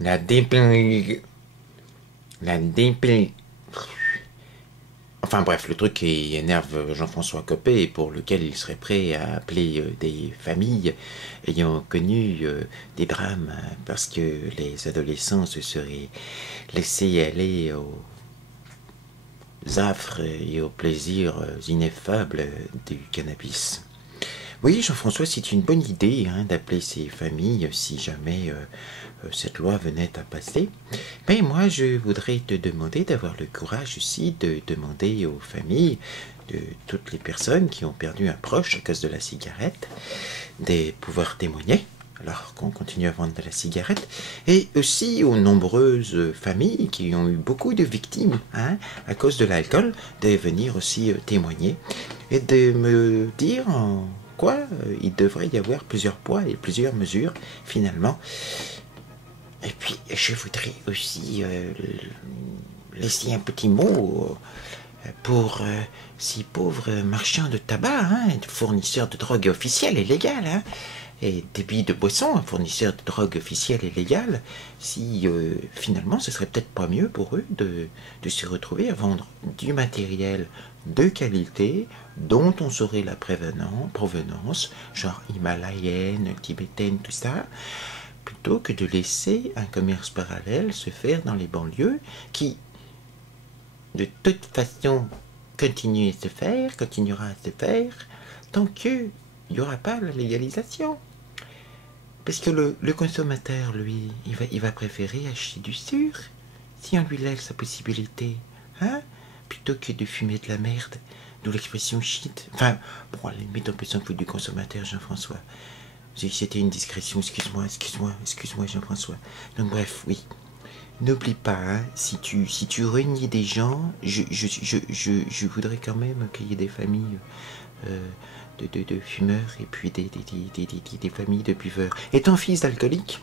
La dépli... La dépli... Enfin bref, le truc qui énerve Jean-François Copé et pour lequel il serait prêt à appeler des familles ayant connu des drames parce que les adolescents se seraient laissés aller aux affres et aux plaisirs ineffables du cannabis. Oui, Jean-François, c'est une bonne idée d'appeler ces familles si jamais cette loi venait à passer. Mais moi, je voudrais te demander d'avoir le courage aussi de demander aux familles de toutes les personnes qui ont perdu un proche à cause de la cigarette de pouvoir témoigner alors qu'on continue à vendre de la cigarette, et aussi aux nombreuses familles qui ont eu beaucoup de victimes à cause de l'alcool, de venir aussi témoigner et de me dire en quoi il devrait y avoir plusieurs poids et plusieurs mesures finalement. Et puis je voudrais aussi laisser un petit mot pour ces pauvres marchands de tabac, fournisseurs de drogue officielle et légale, et débits de boissons, fournisseurs de drogue officielle et légale, si finalement ce serait peut-être pas mieux pour eux de se retrouver à vendre du matériel de qualité dont on saurait la provenance, genre himalayenne, tibétaine, tout ça, plutôt que de laisser un commerce parallèle se faire dans les banlieues qui, de toute façon, continuera à se faire, tant qu'il n'y aura pas la légalisation. Parce que le consommateur, lui, il va préférer acheter du sûr si on lui laisse la possibilité, plutôt que de fumer de la merde, d'où l'expression shit. Enfin, bon, à la limite, on peut s'en foutre du consommateur, Jean-François. C'était une discrétion, excuse-moi, Jean-François. Donc bref, oui. N'oublie pas, si tu renies des gens, je voudrais quand même qu'il y ait des familles de fumeurs et puis des familles de buveurs. Étant fils d'alcoolique,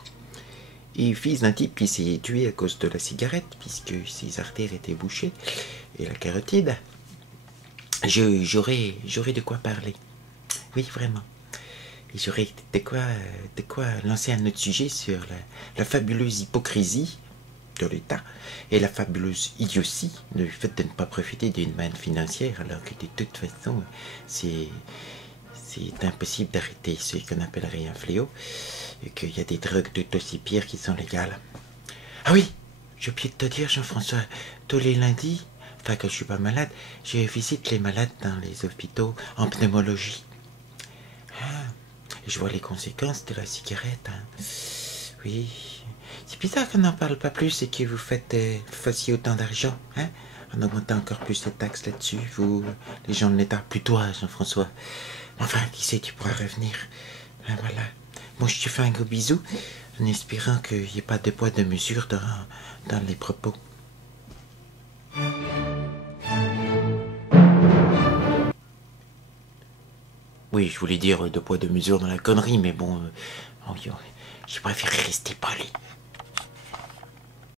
et fils d'un type qui s'est tué à cause de la cigarette, puisque ses artères étaient bouchées, et la carotide, j'aurais de quoi parler. Oui, vraiment. Et j'aurais de quoi lancer un autre sujet sur la fabuleuse hypocrisie de l'État et la fabuleuse idiotie du fait de ne pas profiter d'une manne financière alors que de toute façon c'est impossible d'arrêter ce qu'on appellerait un fléau et qu'il y a des drogues tout aussi pires qui sont légales. Ah oui, j'ai oublié de te dire, Jean-François, tous les lundis, enfin quand je suis pas malade, je visite les malades dans les hôpitaux en pneumologie. Je vois les conséquences de la cigarette. Oui. C'est bizarre qu'on n'en parle pas plus et que vous fassiez autant d'argent, en augmentant encore plus les taxes là-dessus, vous, les gens de l'État, plus toi, Jean-François. Enfin, qui sait, tu pourras revenir. Voilà. Moi, je te fais un gros bisou, en espérant qu'il n'y ait pas de poids de mesure dans les propos. Oui, je voulais dire de poids de mesure dans la connerie, mais bon, je préfère rester poli.